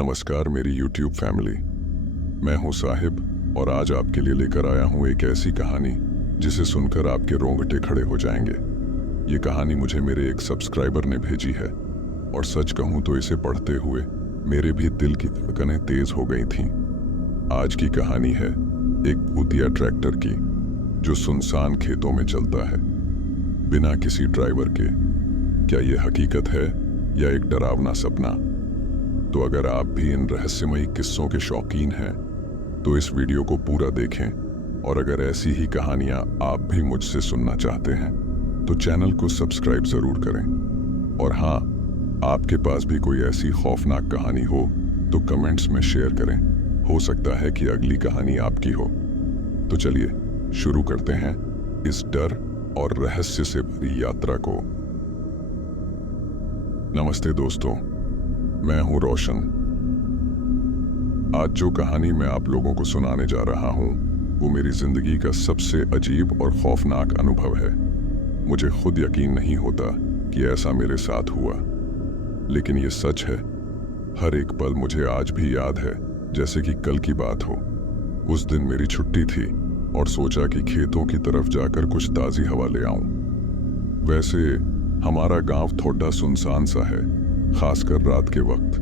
नमस्कार मेरी YouTube family. मैं हूं साहिब और आज आपके लिए लेकर आया हूं एक ऐसी कहानी जिसे सुनकर आपके रोंगटे खड़े हो जाएंगे। ये कहानी मुझे मेरे एक सब्सक्राइबर ने भेजी है और सच कहूं तो इसे पढ़ते हुए मेरे भी दिल की धड़कनें तेज हो गई थीं। आज की कहानी है एक भूतिया ट्रैक्टर की जो सुनसान खेतों में चलता है बिना किसी ड्राइवर के। क्या ये हकीकत है या एक डरावना सपना? तो अगर आप भी इन रहस्यमयी किस्सों के शौकीन हैं तो इस वीडियो को पूरा देखें, और अगर ऐसी ही कहानियां आप भी मुझसे सुनना चाहते हैं तो चैनल को सब्सक्राइब जरूर करें। और हाँ, आपके पास भी कोई ऐसी खौफनाक कहानी हो तो कमेंट्स में शेयर करें, हो सकता है कि अगली कहानी आपकी हो। तो चलिए शुरू करते हैं इस डर और रहस्य से भरी यात्रा को। नमस्ते दोस्तों, मैं हूं रोशन। आज जो कहानी मैं आप लोगों को सुनाने जा रहा हूं वो मेरी जिंदगी का सबसे अजीब और खौफनाक अनुभव है। मुझे खुद यकीन नहीं होता कि ऐसा मेरे साथ हुआ, लेकिन ये सच है। हर एक पल मुझे आज भी याद है जैसे कि कल की बात हो। उस दिन मेरी छुट्टी थी और सोचा कि खेतों की तरफ जाकर कुछ ताज़ी हवा ले आऊं। वैसे हमारा गांव थोड़ा सुनसान सा है, खासकर रात के वक्त।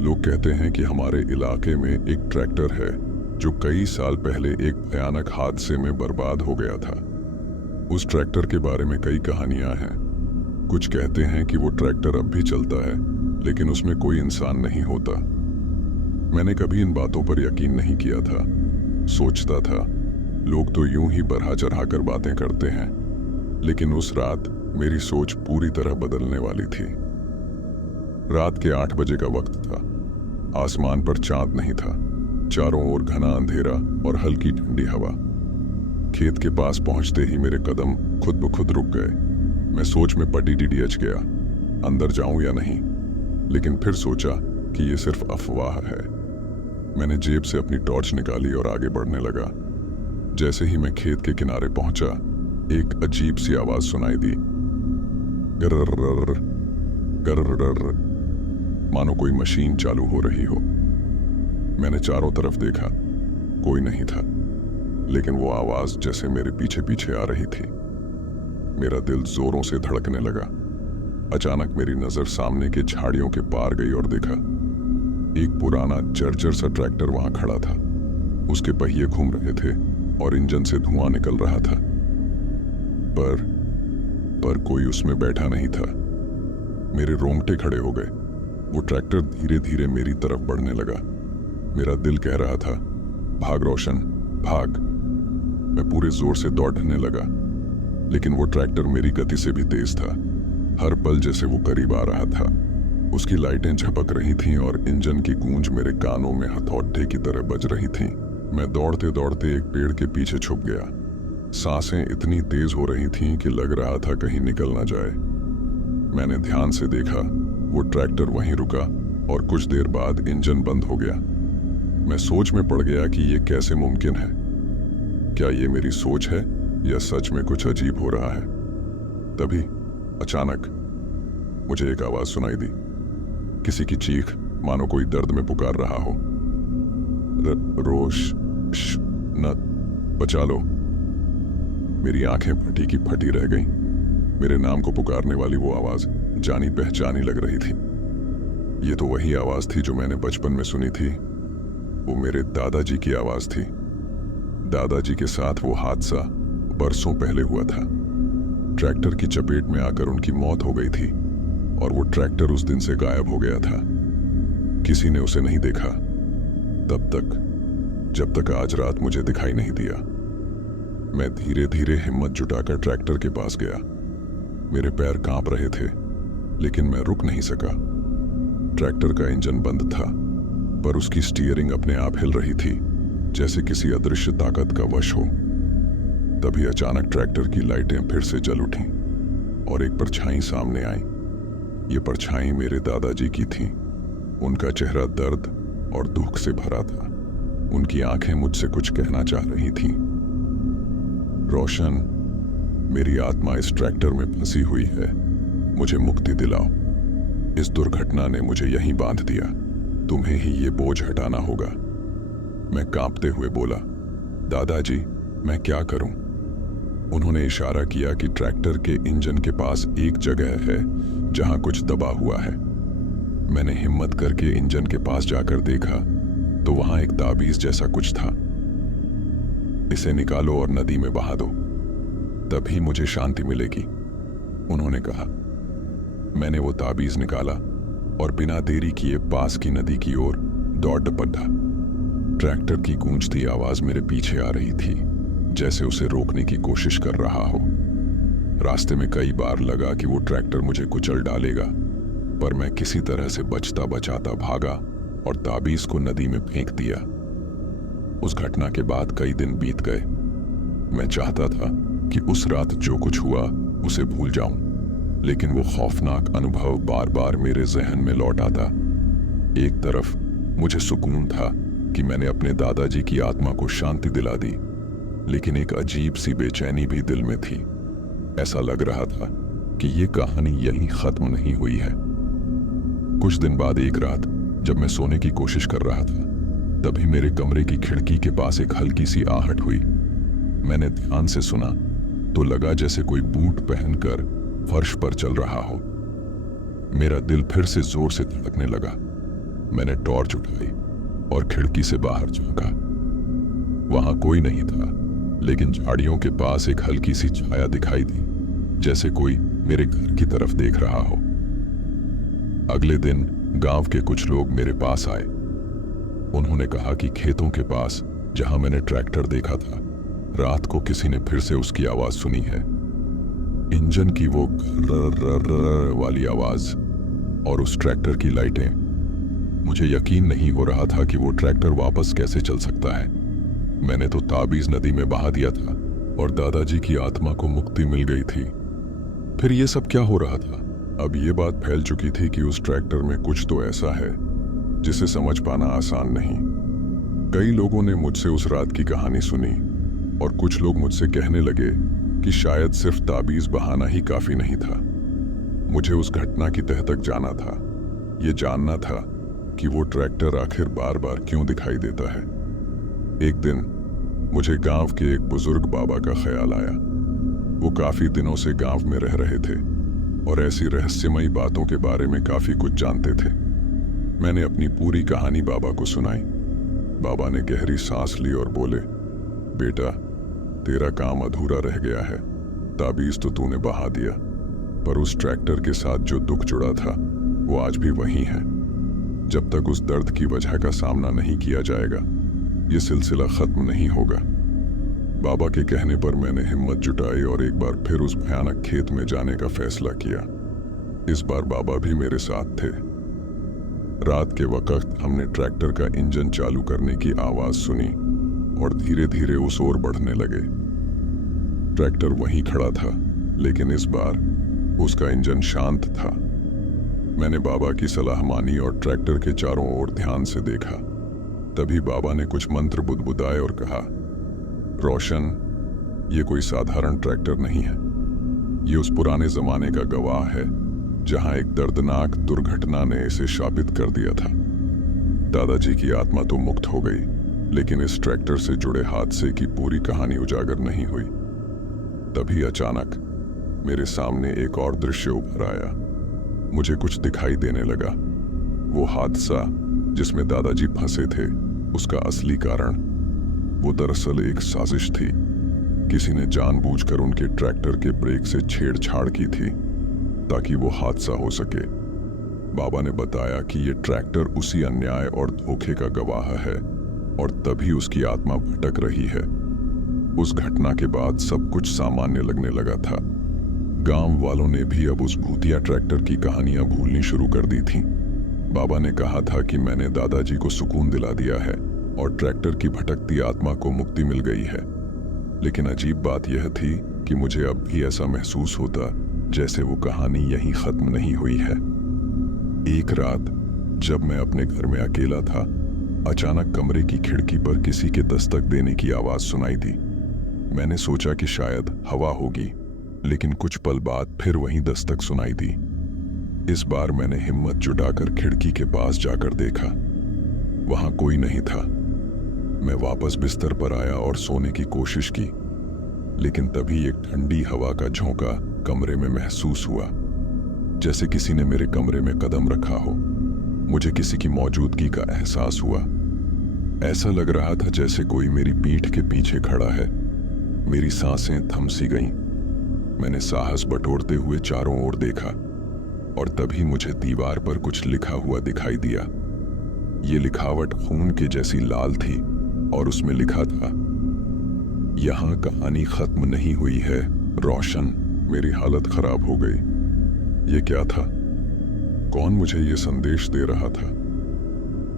लोग कहते हैं कि हमारे इलाके में एक ट्रैक्टर है जो कई साल पहले एक भयानक हादसे में बर्बाद हो गया था। उस ट्रैक्टर के बारे में कई कहानियां हैं। कुछ कहते हैं कि वो ट्रैक्टर अब भी चलता है, लेकिन उसमें कोई इंसान नहीं होता। मैंने कभी इन बातों पर यकीन नहीं किया था। सोचता था लोग तो यूं ही बढ़ा चढ़ा कर बातें करते हैं, लेकिन उस रात मेरी सोच पूरी तरह बदलने वाली थी। रात के 8 बजे का वक्त था। आसमान पर चांद नहीं था, चारों ओर घना अंधेरा और हल्की ठंडी हवा। खेत के पास पहुंचते ही मेरे कदम खुद ब खुद रुक गए। मैं सोच में पड़ी डीडीएच गया, अंदर जाऊं या नहीं। लेकिन फिर सोचा कि यह सिर्फ अफवाह है। मैंने जेब से अपनी टॉर्च निकाली और आगे बढ़ने लगा। जैसे ही मैं खेत के किनारे पहुंचा, एक अजीब सी आवाज सुनाई दी, गर्र गर्र, मानो कोई मशीन चालू हो रही हो। मैंने चारों तरफ देखा, कोई नहीं था, लेकिन वो आवाज जैसे मेरे पीछे पीछे आ रही थी। मेरा दिल जोरों से धड़कने लगा। अचानक मेरी नजर सामने के झाड़ियों के पार गई और देखा एक पुराना जर्जर सा ट्रैक्टर वहां खड़ा था। उसके पहिए घूम रहे थे और इंजन से धुआं निकल रहा था, पर कोई उसमें बैठा नहीं था। मेरे रोंगटे खड़े हो गए। वो ट्रैक्टर धीरे धीरे मेरी तरफ बढ़ने लगा। मेरा दिल कह रहा था, भाग रोशन, भाग। मैं पूरे जोर से दौड़ने लगा, लेकिन वो ट्रैक्टर मेरी गति से भी तेज था। हर पल जैसे वो करीब आ रहा था। उसकी लाइटें झपक रही थीं और इंजन की गूंज मेरे कानों में हथौड़े की तरह बज रही थीं। मैं दौड़ते दौड़ते एक पेड़ के पीछे छुप गया। सांसें इतनी तेज हो रही थीं कि लग रहा था कहीं निकल ना जाए। मैंने ध्यान से देखा, वो ट्रैक्टर वहीं रुका और कुछ देर बाद इंजन बंद हो गया। मैं सोच में पड़ गया कि ये कैसे मुमकिन है। क्या ये मेरी सोच है या सच में कुछ अजीब हो रहा है? तभी अचानक मुझे एक आवाज सुनाई दी, किसी की चीख, मानो कोई दर्द में पुकार रहा हो। रोश न, बचा लो। मेरी आंखें फटी की फटी रह गईं। मेरे नाम को पुकारने वाली वो आवाज जानी पहचानी लग रही थी। ये तो वही आवाज थी जो मैंने बचपन में सुनी थी। वो मेरे दादाजी की आवाज थी। दादाजी के साथ वो हादसा बरसों पहले हुआ था। ट्रैक्टर की चपेट में आकर उनकी मौत हो गई थी और वो ट्रैक्टर उस दिन से गायब हो गया था। किसी ने उसे नहीं देखा तब तक, जब तक आज रात मुझे दिखाई नहीं दिया। मैं धीरे धीरे हिम्मत जुटाकर ट्रैक्टर के पास गया। मेरे पैर कांप रहे थे, लेकिन मैं रुक नहीं सका। ट्रैक्टर का इंजन बंद था, पर उसकी स्टीयरिंग अपने आप हिल रही थी, जैसे किसी अदृश्य ताकत का वश हो। तभी अचानक ट्रैक्टर की लाइटें फिर से जल उठीं और एक परछाई सामने आई। ये परछाई मेरे दादाजी की थी। उनका चेहरा दर्द और दुख से भरा था। उनकी आंखें मुझसे कुछ कहना चाह रही थीं। रोशन, मेरी आत्मा इस ट्रैक्टर में फंसी हुई है, मुझे मुक्ति दिलाओ। इस दुर्घटना ने मुझे यहीं बांध दिया। तुम्हें ही ये बोझ हटाना होगा। मैं कांपते हुए बोला, दादाजी मैं क्या करूं? उन्होंने इशारा किया कि ट्रैक्टर के इंजन के पास एक जगह है जहां कुछ दबा हुआ है। मैंने हिम्मत करके इंजन के पास जाकर देखा तो वहां एक ताबीज जैसा कुछ था। इसे निकालो और नदी में बहा दो, तभी मुझे शांति मिलेगी, उन्होंने कहा। मैंने वो ताबीज निकाला और बिना देरी किए पास की नदी की ओर दौड़ पड़ा। ट्रैक्टर की गूंजती आवाज मेरे पीछे आ रही थी, जैसे उसे रोकने की कोशिश कर रहा हो। रास्ते में कई बार लगा कि वो ट्रैक्टर मुझे कुचल डालेगा, पर मैं किसी तरह से बचता बचाता भागा और ताबीज को नदी में फेंक दिया। उस घटना के बाद कई दिन बीत गए। मैं चाहता था कि उस रात जो कुछ हुआ उसे भूल जाऊं, लेकिन वो खौफनाक अनुभव बार बार मेरे जहन में लौट आता। एक तरफ मुझे सुकून था कि मैंने अपने दादाजी की आत्मा को शांति दिला दी, लेकिन एक अजीब सी बेचैनी भी दिल में थी। ऐसा लग रहा था कि ये कहानी यहीं खत्म नहीं हुई है। कुछ दिन बाद एक रात जब मैं सोने की कोशिश कर रहा था, तभी मेरे कमरे की खिड़की के पास एक हल्की सी आहट हुई। मैंने ध्यान से सुना तो लगा जैसे कोई बूट पहनकर फर्श पर चल रहा हो। मेरा दिल फिर से जोर से धड़कने लगा। मैंने टॉर्च उठाई और खिड़की से बाहर झांका। वहां कोई नहीं था, लेकिन झाड़ियों के पास एक हल्की सी छाया दिखाई दी, जैसे कोई मेरे घर की तरफ देख रहा हो। अगले दिन गांव के कुछ लोग मेरे पास आए। उन्होंने कहा कि खेतों के पास जहां मैंने ट्रैक्टर देखा था, रात को किसी ने फिर से उसकी आवाज सुनी है। इंजन की वो रर वाली आवाज और उस ट्रैक्टर की लाइटें। मुझे यकीन नहीं हो रहा था कि वो ट्रैक्टर वापस कैसे चल सकता है। मैंने तो ताबीज नदी में बहा दिया था और दादाजी की आत्मा को मुक्ति मिल गई थी। फिर ये सब क्या हो रहा था? अब ये बात फैल चुकी थी कि उस ट्रैक्टर में कुछ तो ऐसा है जिसे समझ पाना आसान नहीं। कई लोगों ने मुझसे उस रात की कहानी सुनी और कुछ लोग मुझसे कहने लगे कि शायद सिर्फ ताबीज बहाना ही काफी नहीं था। मुझे उस घटना की तह तक जाना था। ये जानना था कि वो ट्रैक्टर आखिर बार बार क्यों दिखाई देता है। एक दिन मुझे गांव के एक बुजुर्ग बाबा का ख्याल आया। वो काफी दिनों से गांव में रह रहे थे और ऐसी रहस्यमयी बातों के बारे में काफी कुछ जानते थे। मैंने अपनी पूरी कहानी बाबा को सुनाई। बाबा ने गहरी सांस ली और बोले, बेटा, तेरा काम अधूरा रह गया है। ताबीज तो तूने बहा दिया, पर उस ट्रैक्टर के साथ जो दुख जुड़ा था वो आज भी वही है। जब तक उस दर्द की वजह का सामना नहीं किया जाएगा, ये सिलसिला खत्म नहीं होगा। बाबा के कहने पर मैंने हिम्मत जुटाई और एक बार फिर उस भयानक खेत में जाने का फैसला किया। इस बार बाबा भी मेरे साथ थे। रात के वक्त हमने ट्रैक्टर का इंजन चालू करने की आवाज सुनी और धीरे धीरे उस ओर बढ़ने लगे। ट्रैक्टर वहीं खड़ा था, लेकिन इस बार उसका इंजन शांत था। मैंने बाबा की सलाह मानी और ट्रैक्टर के चारों ओर ध्यान से देखा। तभी बाबा ने कुछ मंत्र बुदबुदाए और कहा, रोशन, ये कोई साधारण ट्रैक्टर नहीं है। ये उस पुराने जमाने का गवाह है जहां एक दर्दनाक दुर्घटना ने इसे शापित कर दिया था। दादाजी की आत्मा तो मुक्त हो गई, लेकिन इस ट्रैक्टर से जुड़े हादसे की पूरी कहानी उजागर नहीं हुई। तभी अचानक मेरे सामने एक और दृश्य उभर आया। मुझे कुछ दिखाई देने लगा। वो हादसा जिसमें दादाजी फंसे थे, उसका असली कारण वो दरअसल एक साजिश थी। किसी ने जानबूझकर उनके ट्रैक्टर के ब्रेक से छेड़छाड़ की थी ताकि वो हादसा हो सके। बाबा ने बताया कि ये ट्रैक्टर उसी अन्याय और धोखे का गवाह है और तभी उसकी आत्मा भटक रही है। उस घटना के बाद सब कुछ सामान्य लगने लगा था। गांव वालों ने भी अब उस भूतिया ट्रैक्टर की कहानियां भूलनी शुरू कर दी थीं। बाबा ने कहा था कि मैंने दादाजी को सुकून दिला दिया है और ट्रैक्टर की भटकती आत्मा को मुक्ति मिल गई है। लेकिन अजीब बात यह थी कि मुझे अब भी ऐसा महसूस होता जैसे वो कहानी यहीं खत्म नहीं हुई है। एक रात जब मैं अपने घर में अकेला था, अचानक कमरे की खिड़की पर किसी के दस्तक देने की आवाज सुनाई दी। मैंने सोचा कि शायद हवा होगी, लेकिन कुछ पल बाद फिर वहीं दस्तक सुनाई दी। इस बार मैंने हिम्मत जुटाकर खिड़की के पास जाकर देखा। वहां कोई नहीं था। मैं वापस बिस्तर पर आया और सोने की कोशिश की, लेकिन तभी एक ठंडी हवा का झोंका कमरे में महसूस हुआ, जैसे किसी ने मेरे कमरे में कदम रखा हो। मुझे किसी की मौजूदगी का एहसास हुआ। ऐसा लग रहा था जैसे कोई मेरी पीठ के पीछे खड़ा है। मेरी सांसें थम सी गईं। मैंने साहस बटोरते हुए चारों ओर देखा और तभी मुझे दीवार पर कुछ लिखा हुआ दिखाई दिया। ये लिखावट खून के जैसी लाल थी और उसमें लिखा था, यहां कहानी खत्म नहीं हुई है रोशन। मेरी हालत खराब हो गई। ये क्या था? कौन मुझे ये संदेश दे रहा था?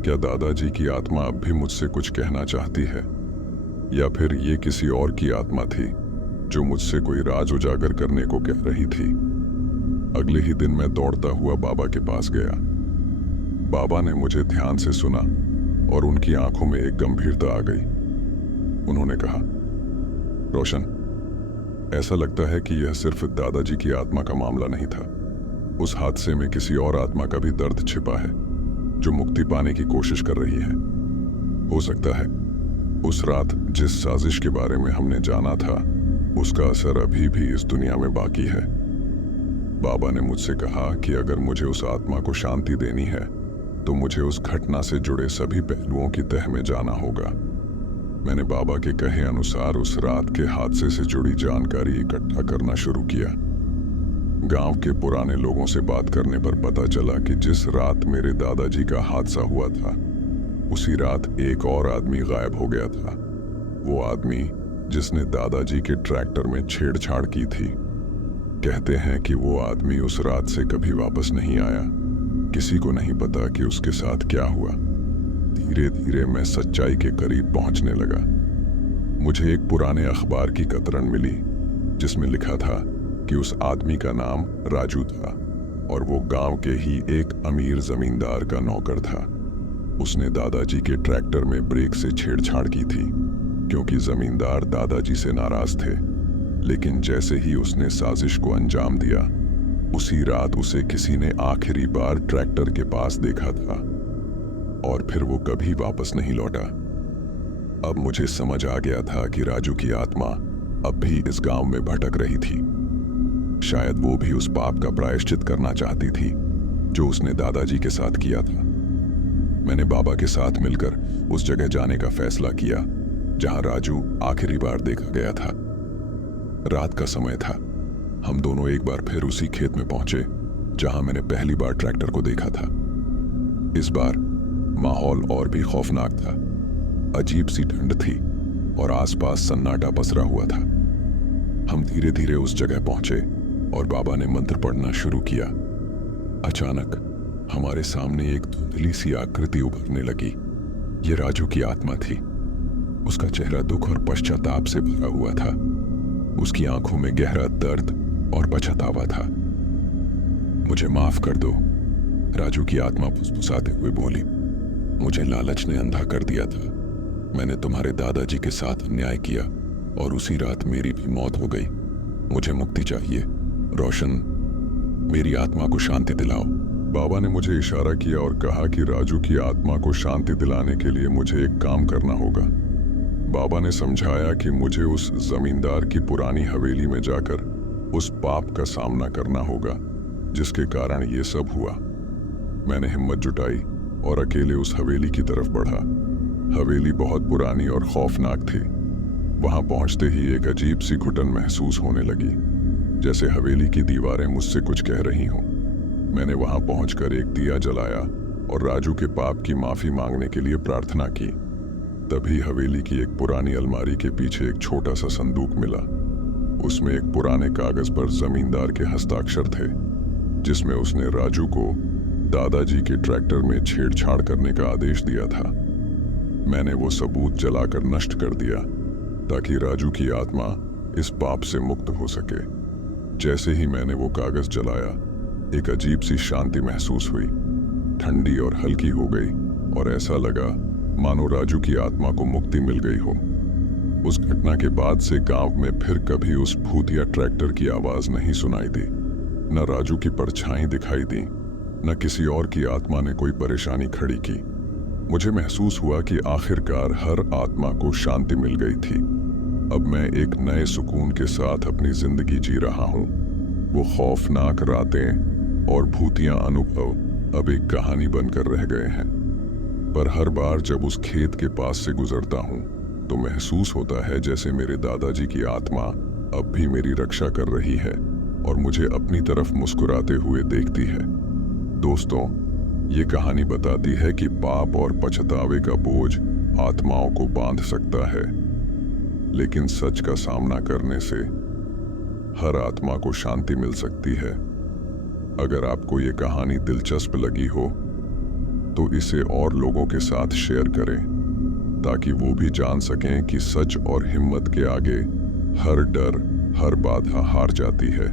क्या दादाजी की आत्मा अब भी मुझसे कुछ कहना चाहती है, या फिर ये किसी और की आत्मा थी जो मुझसे कोई राज उजागर करने को कह रही थी? अगले ही दिन मैं दौड़ता हुआ बाबा के पास गया। बाबा ने मुझे ध्यान से सुना और उनकी आंखों में एक गंभीरता आ गई। उन्होंने कहा, रोशन, ऐसा लगता है कि यह सिर्फ दादाजी की आत्मा का मामला नहीं था। उस हादसे में किसी और आत्मा का भी दर्द छिपा है जो मुक्ति पाने की कोशिश कर रही है। हो सकता है उस रात जिस साजिश के बारे में हमने जाना था, उसका असर अभी भी इस दुनिया में बाकी है। बाबा ने मुझसे कहा कि अगर मुझे उस आत्मा को शांति देनी है तो मुझे उस घटना से जुड़े सभी पहलुओं की तह में जाना होगा। मैंने बाबा के कहे अनुसार उस रात के हादसे से जुड़ी जानकारी इकट्ठा करना शुरू किया। गांव के पुराने लोगों से बात करने पर पता चला कि जिस रात मेरे दादाजी का हादसा हुआ था, उसी रात एक और आदमी गायब हो गया था। वो आदमी जिसने दादाजी के ट्रैक्टर में छेड़छाड़ की थी। कहते हैं कि वो आदमी उस रात से कभी वापस नहीं आया। किसी को नहीं पता कि उसके साथ क्या हुआ। धीरे धीरे मैं सच्चाई के करीब पहुंचने लगा। मुझे एक पुराने अखबार की कतरन मिली जिसमें लिखा था कि उस आदमी का नाम राजू था और वो गांव के ही एक अमीर जमींदार का नौकर था। उसने दादाजी के ट्रैक्टर में ब्रेक से छेड़छाड़ की थी क्योंकि जमींदार दादाजी से नाराज थे। लेकिन जैसे ही उसने साजिश को अंजाम दिया, उसी रात उसे किसी ने आखिरी बार ट्रैक्टर के पास देखा था और फिर वो कभी वापस नहीं लौटा। अब मुझे समझ आ गया था कि राजू की आत्मा अब भी इस गांव में भटक रही थी। शायद वो भी उस पाप का प्रायश्चित करना चाहती थी जो उसने दादाजी के साथ किया था। मैंने बाबा के साथ मिलकर उस जगह जाने का फैसला किया जहां राजू आखिरी बार देखा गया था। रात का समय था। हम दोनों एक बार फिर उसी खेत में पहुंचे जहां मैंने पहली बार ट्रैक्टर को देखा था। इस बार माहौल और भी खौफनाक था। अजीब सी ठंड थी और आसपास सन्नाटा पसरा हुआ था। हम धीरे धीरे उस जगह पहुंचे और बाबा ने मंत्र पढ़ना शुरू किया। अचानक हमारे सामने एक धुंधली सी आकृति उभरने लगी। ये राजू की आत्मा थी। उसका चेहरा दुख और पश्चाताप से भरा हुआ था। उसकी आंखों में गहरा दर्द और पछतावा था। मुझे माफ कर दो, राजू की आत्मा फुसफुसाते हुए बोली। मुझे लालच ने अंधा कर दिया था। मैंने तुम्हारे दादाजी के साथ अन्याय किया और उसी रात मेरी भी मौत हो गई। मुझे मुक्ति चाहिए। रोशन, मेरी आत्मा को शांति दिलाओ। बाबा ने मुझे इशारा किया और कहा कि राजू की आत्मा को शांति दिलाने के लिए मुझे एक काम करना होगा। बाबा ने समझाया कि मुझे उस जमींदार की पुरानी हवेली में जाकर उस पाप का सामना करना होगा जिसके कारण ये सब हुआ। मैंने हिम्मत जुटाई और अकेले उस हवेली की तरफ बढ़ा। हवेली बहुत पुरानी और खौफनाक थी। वहां पहुंचते ही एक अजीब सी घुटन महसूस होने लगी, जैसे हवेली की दीवारें मुझसे कुछ कह रही हों। मैंने वहां पहुंचकर एक दिया जलाया और राजू के पाप की माफी मांगने के लिए प्रार्थना की। तभी हवेली की एक पुरानी अलमारी के पीछे एक छोटा सा संदूक मिला। उसमें एक पुराने कागज पर जमींदार के हस्ताक्षर थे जिसमें उसने राजू को दादाजी के ट्रैक्टर में छेड़छाड़ करने का आदेश दिया था। मैंने वो सबूत जलाकर नष्ट कर दिया ताकि राजू की आत्मा इस पाप से मुक्त हो सके। जैसे ही मैंने वो कागज जलाया, एक अजीब सी शांति महसूस हुई। ठंडी और हल्की हो गई और ऐसा लगा मानो राजू की आत्मा को मुक्ति मिल गई हो। उस घटना के बाद से गांव में फिर कभी उस भूतिया ट्रैक्टर की आवाज नहीं सुनाई दी। न राजू की परछाई दिखाई दी, न किसी और की आत्मा ने कोई परेशानी खड़ी की। मुझे महसूस हुआ कि आखिरकार हर आत्मा को शांति मिल गई थी। अब मैं एक नए सुकून के साथ अपनी जिंदगी जी रहा हूँ। वो खौफनाक रातें और भूतिया अनुभव अब एक कहानी बनकर रह गए हैं। पर हर बार जब उस खेत के पास से गुजरता हूँ तो महसूस होता है जैसे मेरे दादाजी की आत्मा अब भी मेरी रक्षा कर रही है और मुझे अपनी तरफ मुस्कुराते हुए देखती है। दोस्तों, ये कहानी बताती है कि पाप और पछतावे का बोझ आत्माओं को बांध सकता है, लेकिन सच का सामना करने से हर आत्मा को शांति मिल सकती है। अगर आपको ये कहानी दिलचस्प लगी हो तो इसे और लोगों के साथ शेयर करें ताकि वो भी जान सकें कि सच और हिम्मत के आगे हर डर, हर बाधा हार जाती है।